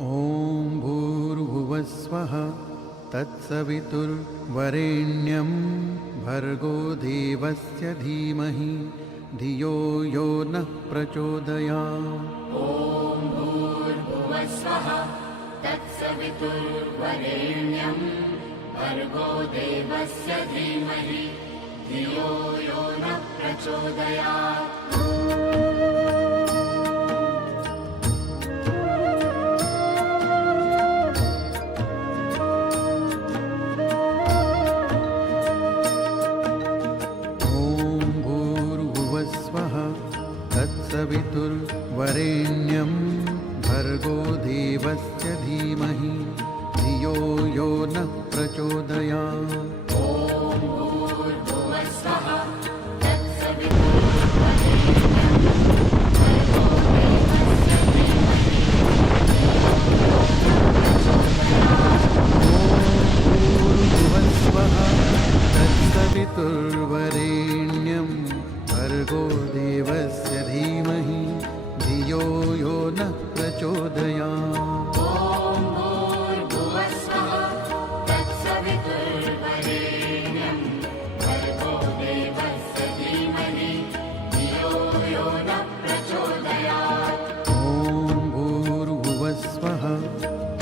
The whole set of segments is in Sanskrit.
ॐ भूर्भुवस्वः तत्सवितुर्वरेण्यं भर्गो देवस्य धीमहि धियो यो नः प्रचोदयात्। ॐ भूर्भुवस्वः तत्सवितुर्वरेण्यं भर्गो देवस्य धीमहि धियो यो नः प्रचोदयात्। तत्सवितुर्वरेण्यं भर्गो देवस्य धीमहि धियो यो नः प्रचोदयात्। ॐ भूर्भुवस्वः तत्सवितुर्वरेण्यं भर्गो देवस्य धीमहि धियो यो नः प्रचोदयात्। भूर्भुवस्वः तत्सवितुर्वरेण्यं भर्गो देवस्य धीमहि धियो यो नः प्रचोदयात्। ॐ भूर्भुवस्वः तत्सवितुर्वरेण्यं भर्गो देवस्य धीमहि धियो यो नः प्रचोदयात्। ॐ भूर्भुवस्वः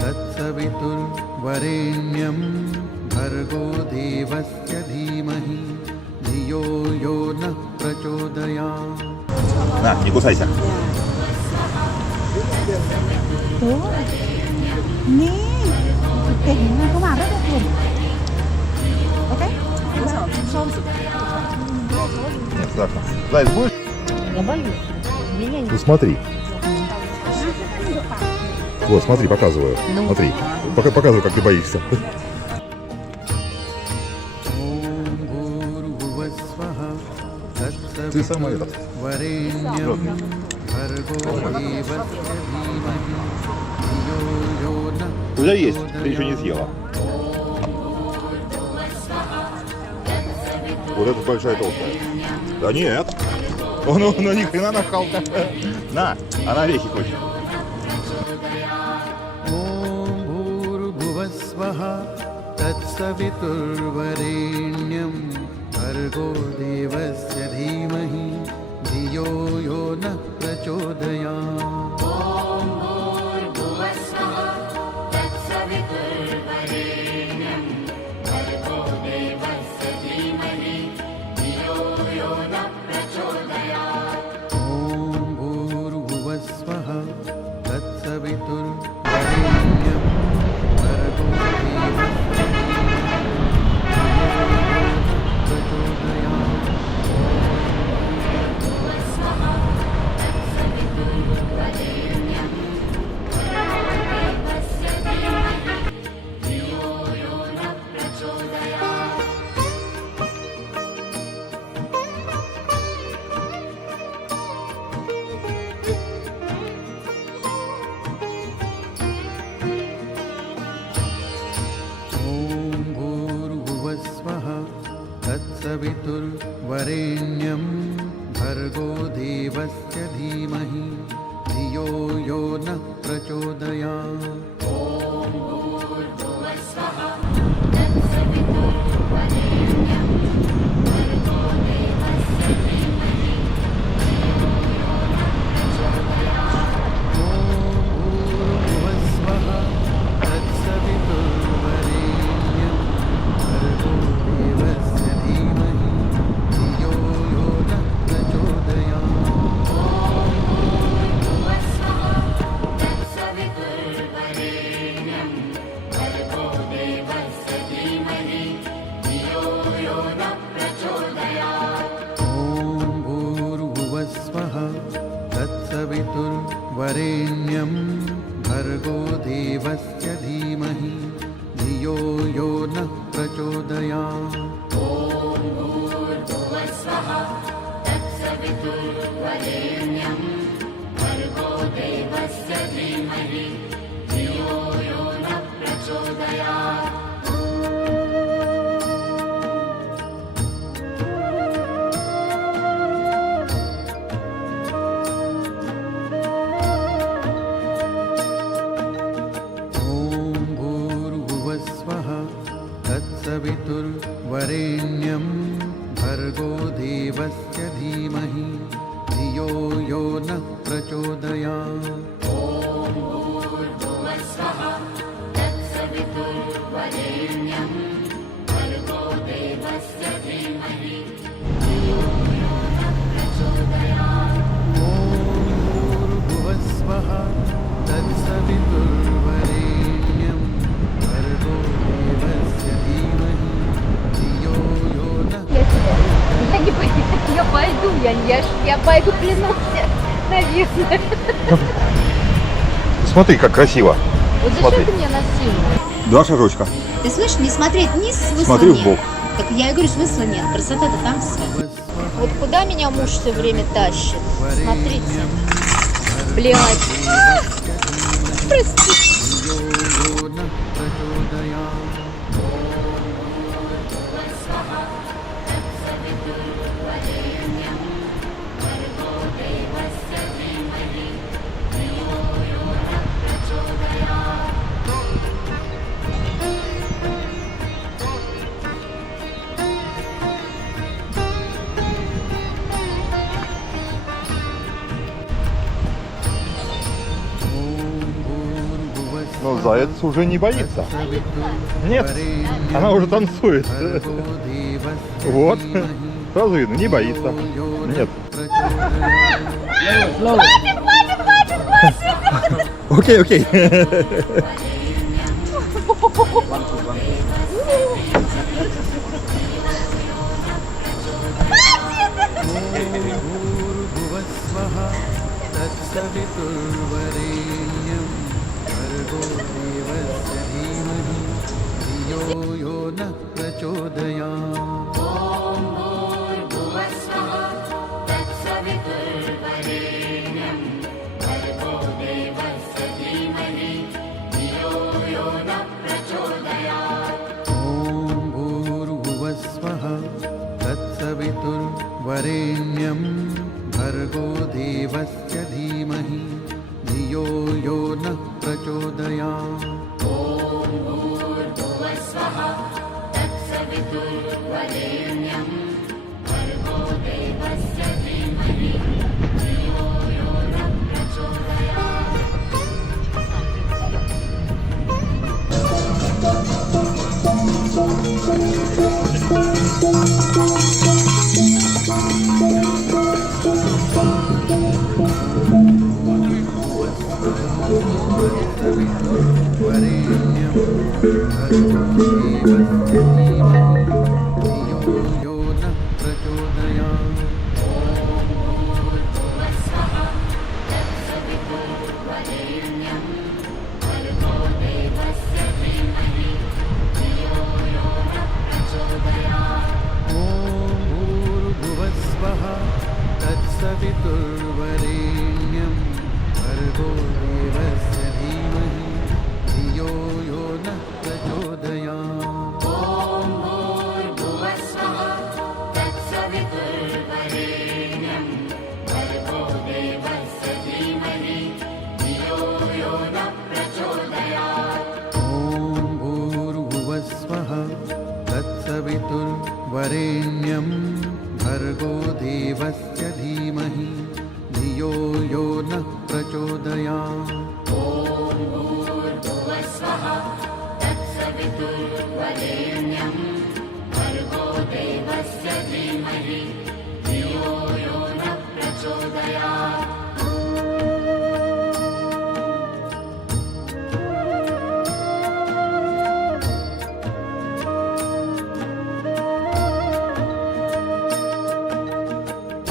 तत्सवितुर्वरेण्यं भर्गो देवस्य धीमहि धियो यो नः प्रचोदयात्। На, не кусайся. Nè, kìa có vào rất là thèm. Ok. Нет, страшно. Заяц, будешь? Я боюсь. Меня не... Ну смотри. Вот, смотри, показываю. Смотри. Показываю, как ты боишься. Ты сама этот. У тебя есть, ты еще не съела. Вот эта большая толстая. Да нет. Он ни хрена нахалка. На, она орехи хочет. तत्सवितुर्वरेण्यं भर्गो देवस्य धीमहि धियो यो नः प्रचोदयात्। ॐ भूर्भुवस्वः तत्सवितुर्वरेण्यं भर्गो देवस्य धीमहि धियो यो नः प्रचोदयात्। ॐ भूर्भुवस्वः तत्सवितुर्वरेण्यं भर्गो देवस्य तत्सवितुर्वरेण्यं भर्गो देवस्य धीमहि धियो यो नः प्रचोदयात्। ॐ भूर्भुवस्वः तत्सवितुर्वरेण्यं भर्गो देवस्य धीमहि धियो यो नः प्रचोदयात्। ॐ भूर्भुवस्वः तत्सवितुर्वरेण्यं भर्गो देवस्य धीमहि धियो यो नः प्रचोदयात्। ॐ भूर्भुवस्वः तत्सवितुर्वरेण्यं भर्गो देवस्य धीमहि धियो यो नः प्रचोदयात्। ॐ भूर्भुवस्वः तत्सवितुर्वरेण्यं भर्गो देवस्य धीमहि धियो यो नः प्रचोदयात्। ॐ भूर्भुवस्वः तत्सवितुर्वरेण्यं भर्गो देवस्य धीमहि धियो यो नः प्रचोदयात्। नः प्रचोदयात् भूर्भुवस्वः तत्सवितुर्वरेण्यं भर्गो देवस्य धीमहि धियो यो नः प्रचोदयात् ॐ भूर्भुवस्वः तत्सवितुर्वरेण्यं भर्गो देवस्य धीमहि धियो यो नः. Я не пойду, я пойду, я пойду, клянусь, наверное. Смотри, как красиво. Вот зачем Смотри. ты меня насилуешь? Два шажочка. Ты слышишь, не смотреть вниз, смысла Смотри в нет. бок. Так я и говорю, смысла нет. Красота-то там вся. Вот куда меня муж все время тащит? Смотрите. Блядь. Прости. धियो यो नः प्रचोदयात् Но заяц уже не боится. Нет, она уже танцует. Вот, сразу видно, не боится. Нет. Окей, окей. भूर्भुवस्वः तत्सवितुर्वरेण्यं भर्गो देवस्य धीमहि धियो यो नः प्रचोदयात् भूर्भुवस्वः तत्सवितुर्वरेण्यं भर्गो देवस्य धीमहि धियो यो नः प्रचोदयात् ॐ भूर्भुवस्वः तत्सवितुर्वरेण्यं भर्गो देवस्य धीमहि धियो यो नः प्रचोदयात् भूर्भुवस्वः तत्सवितुर्वरेण्यं भर्गो देवस्य धीमहि धियो यो नः प्रचोदयात् वरेण्यं भर्गो देवस्य धीमहि धियो यो नः प्रचोदयात् भूर्भुवस्वः तत्सवितुर्वरेण्यं भर्गो देवस्य धीमहि धियो यो नः प्रचोदयात् ॐ भूर्भुवस्वः तत्सवितुर्वरेण्यं भर्गो देवस्य धीमहि धियो यो नः प्रचोदयात् भूर्भुवस्वः तत्सवितुर्वरेण्यं भर्गो देवस्य धीमहि धियो यो नः प्रचोदयात् ॐ भूर्भुवस्वः तत्सवितुर्वरेण्यं भर्गो देवस्य धीमहि धियो यो नः प्रचोदयात् भूर्भुवस्वः तत्सवितुर्वरेण्यं भर्गो देवस्य धीमहि धियो यो नः प्रचोदयात्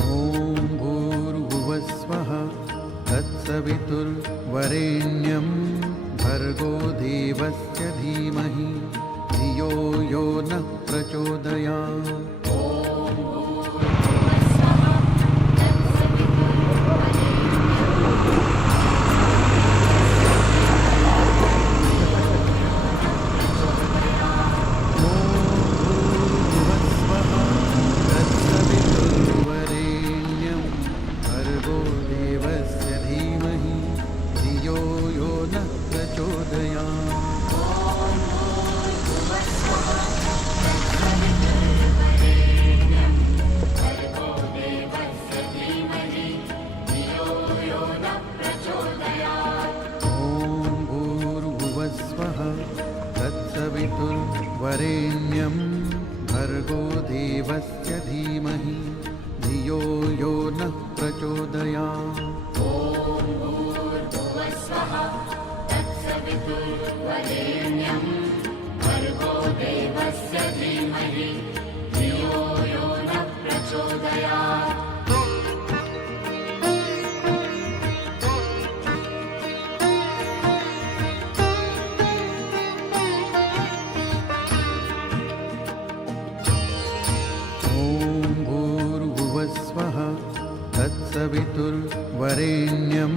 ॐ भूर्भुवस्वः तत्सवितुर्वरेण्यं भर्गो देवस्य धीमहि धियो यो नः प्रचोदयात् भूर्भुवस्वः तत्सवितुर्वरेण्यं भर्गो देवस्य धीमहि धियो यो नः प्रचोदयात् प्रचोदयात् भूर्भुवस्वः तत्सवितुर्वरेण्यं भर्गो देवस्य धीमहि धियो यो नः प्रचोदयात् ॐ भूर्भुवस्वः तत्सवितुर्वरेण्यं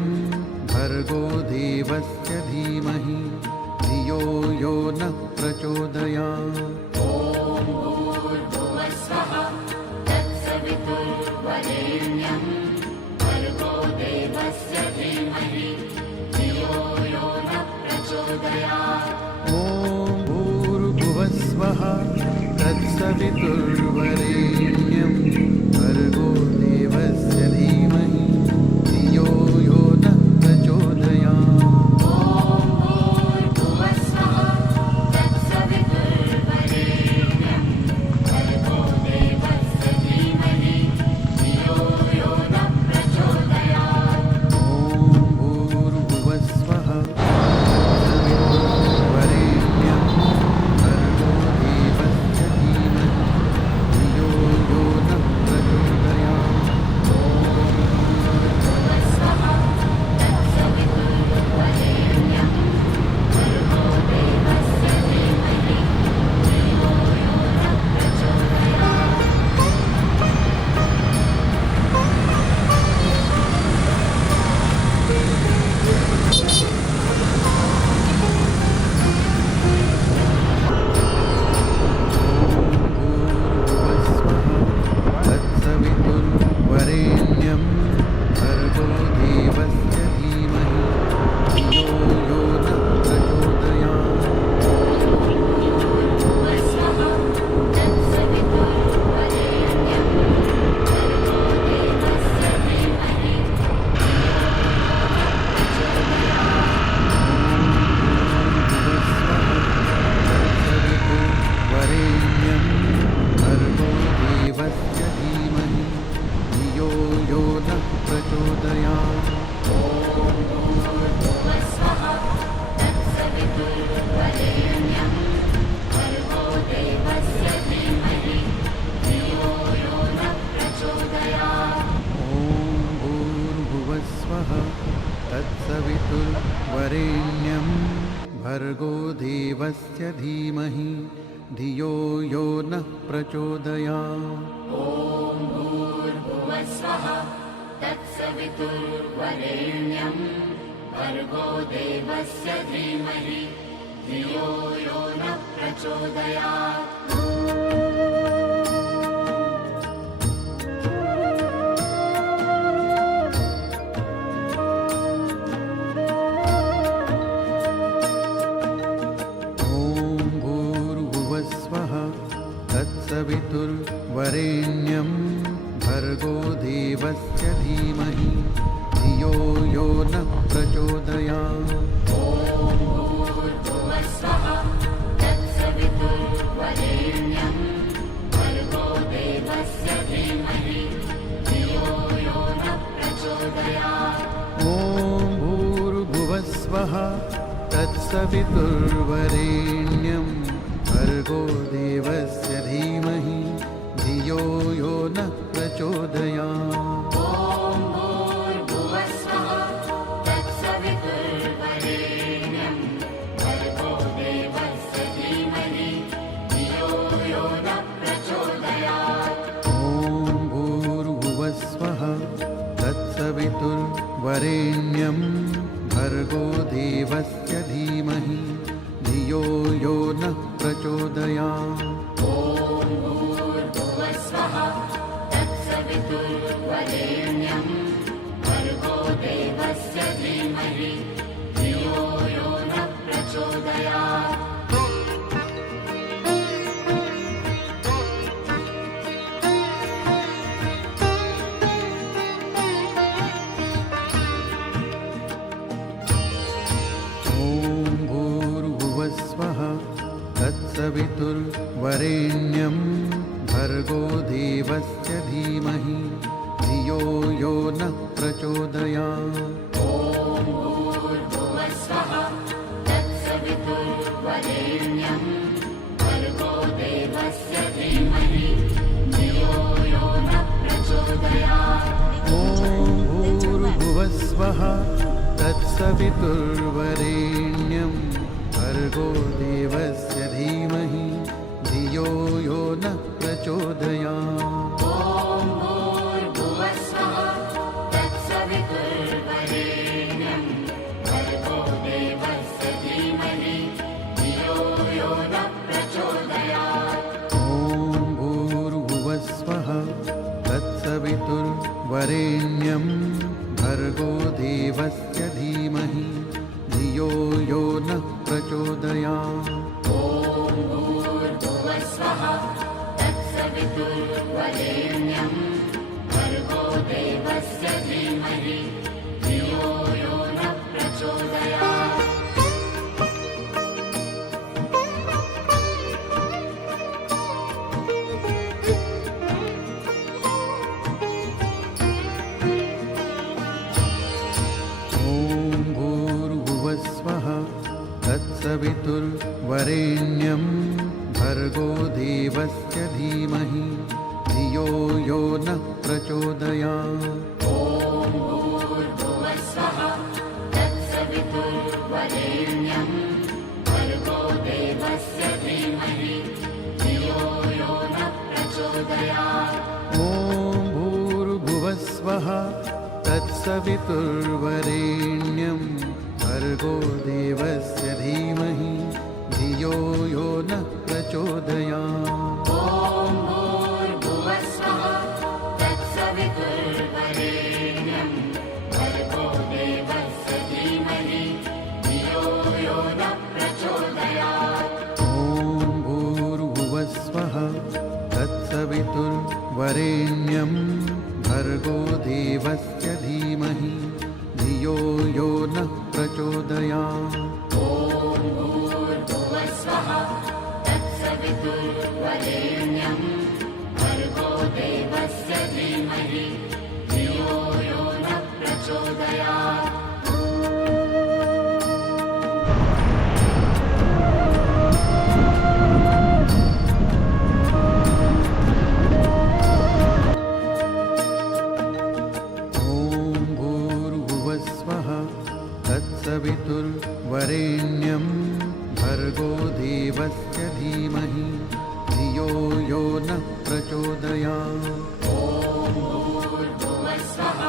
भर्गो देवस्य धीमहि धियो यो नः प्रचोदयात् भूर्भुवस्वः तत्सवितुर्वरेण्यं भर्गो देवस्य धीमहि धियो यो नः प्रचोदयात् ॐ भूर्भुवस्वः तत्सवितुर्वरेण्यं भर्गो देवस्य धीमहि धियो यो नः प्रचोदयात् भूर्भुवस्वः तत्सवितुर्वरेण्यं भर्गो देवस्य धीमहि धियो यो नः प्रचोदयात् ॐ भूर्भुवस्वः तत्सवितुर्वरेण्यं भर्गो देवस्य धीमहि धियो यो नः प्रचोदयात् भूर्भुवस्वः तत्सवितुर्वरेण्यं भर्गो देवस्य धीमहि धियो यो नः प्रचोदयात् भूर्भुवस्वः तत्सवितुर्वरेण्यं भर्गो देवस्य धीमहि धियो यो नः प्रचोदयात् भूर्भुवस्वः तत्सवितुर्वरेण्यं भर्गो देवस्य धीमहि तत्सवितुर्वरेण्यं भर्गो देवस्य धीमहि धियो यो नः प्रचोदयात् भूर्भुवस्वः तत्सवितुर्वरेण्यं भर्गो देवस्य धीमहि धियो यो नः प्रचोदयात् ॐ भूर्भुवस्वः तत्सवितुर्वरेण्यं भर्गो देवस्य धीमहि धियो यो नः प्रचोदयात् भूर्भुवस्वः तत्सवितुर्वरेण्यं भर्गो देवस्य धीमहि धियो यो नः प्रचोदयात् ॐ भूर्भुवस्वः तत्सवितुर्वरेण्यं भर्गो देवस्य धीमहि धियो यो नः प्रचोदयात् भूर्भुवस्वः तत्सवितुर्वरेण्यं भर्गो देवस्य धीमहि धियो यो नः प्रचोदयात् ॐ भूर्भुवस्वः तत्सवितुर्वरेण्यं भर्गो देवस्य धीमहि धियो यो नः प्रचोदयात् भूर्भुवस्वः तत्सवितुर्वरेण्यं भर्गो देवस्य धीमहि धियो यो नः प्रचोदयात् ॐ भूर्भुवस्वः तत्सवितुर्वरेण्यं भर्गो देवस्य धीमहि धियो यो नः प्रचोदयात् भूर्भुवस्वः तत्सवितुर्वरेण्यं भर्गो देवस्य धीमहि धियो यो नः प्रचोदयात् तत्सवितुर्वरेण्यं भर्गो देवस्य धीमहि धियो यो नः प्रचोदयात् प्रचोदयात् भूर्भुवस्वः तत्सवितुर्वरेण्यं भर्गो देवस्य धीमहि धियो यो नः प्रचोदयात् ॐ भूर्भुवस्वः तत्सवितुर्वरेण्यं भर्गो देवस्य धीमहि धियो यो नः प्रचोदयात् भूर्भुवस्वः तत्सवितुर्वरेण्यं भर्गो देवस्य धीमहि धियो यो नः प्रचोदयात् ॐ भूर्भुवस्वः तत्सवितुर्वरेण्यं भर्गो देवस्य धीमहि धियो यो नः प्रचोदयात् भूर्भुवस्वः तत्सवितुर्वरेण्यं भर्गो देवस्य धीमहि धियो यो नः प्रचोदयात् ॐ भूर्भुवस्वः तत्सवितुर्वरेण्यं भर्गो देवस्य धीमहि धियो यो नः प्रचोदयात् भूर्भुवस्वः तत्सवितुर्वरेण्यं भर्गो देवस्य धीमहि धियो यो नः प्रचोदयात् ॐ भूर्भुवस्वः तत्सवितुर्वरेण्यं भर्गो देवस्य धीमहि धियो यो नः प्रचोदयात् भूर्भुवस्वः तत्सवितुर्वरेण्यं भर्गो देवस्य धीमहि धियो यो नः प्रचोदयात् ॐ भूर्भुवस्वः तत्सवितुर्वरेण्यं भर्गो देवस्य धीमहि धियो यो नः प्रचोदयात् भूर्भुवस्वः तत्सवितुर्वरेण्यं भर्गो देवस्य धीमहि धियो यो नः प्रचोदयात् ॐ भूर्भुवस्वः तत्सवितुर्वरेण्यं भर्गो देवस्य धीमहि धियो यो नः प्रचोदयात् भूर्भुवस्वः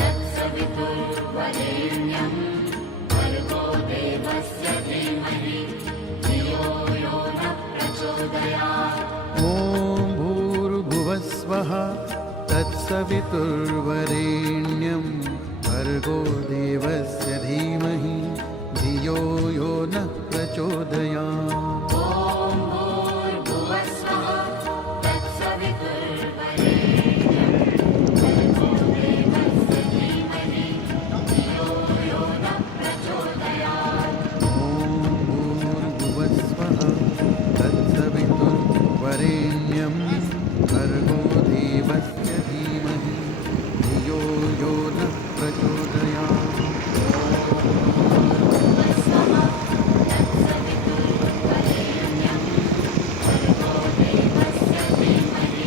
तत्सवितुर्वरेण्यं भर्गो देवस्य धीमहि धियो यो नः प्रचोदयात् ॐ भूर्भुवस्वः तत्सवितुर्वरेण्यं भर्गो देवस्य धीमहि धियो यो नः प्रचोदयात् भूर्भुवस्वः तत्सवितुर्वरेण्यं भर्गो देवस्य धीमहि धियो यो नः प्रचोदयात् ॐ भूर्भुवस्वः तत्सवितुर्वरेण्यं भर्गो देवस्य धीमहि धियो यो नः प्रचोदयात् भूर्भुवस्वः तत्सवितुर्वरेण्यं भर्गो देवस्य धीमहि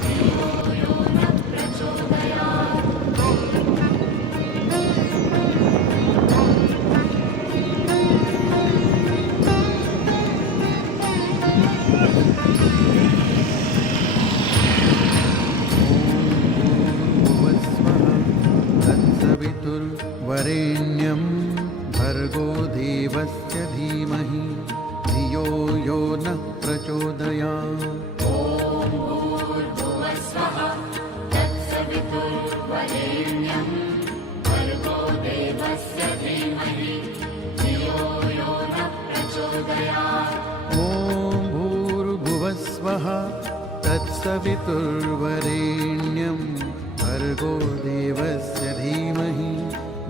धियो यो नः प्रचोदयात् भूर्भुवस्वः तत्सवितुर्वरेण्यं भर्गो देवस्य धीमहि धियो यो नः प्रचोदयात् भूर्भुवस्वः तत्सवितुर्वरेण्यं भर्गो देवस्य धीमहि धियो यो नः प्रचोदयात् ॐ भूर्भुवस्वः तत्सवितुर्वरेण्यं भर्गो देवस्य धीमहि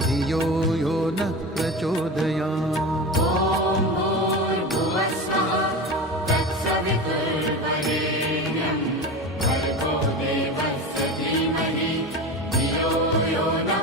धियो यो नः प्रचोदयात् भूर्भुवस्वः तत्सवितुर्वरेण्यं भर्गो देवस्य धीमहि धियो यो नः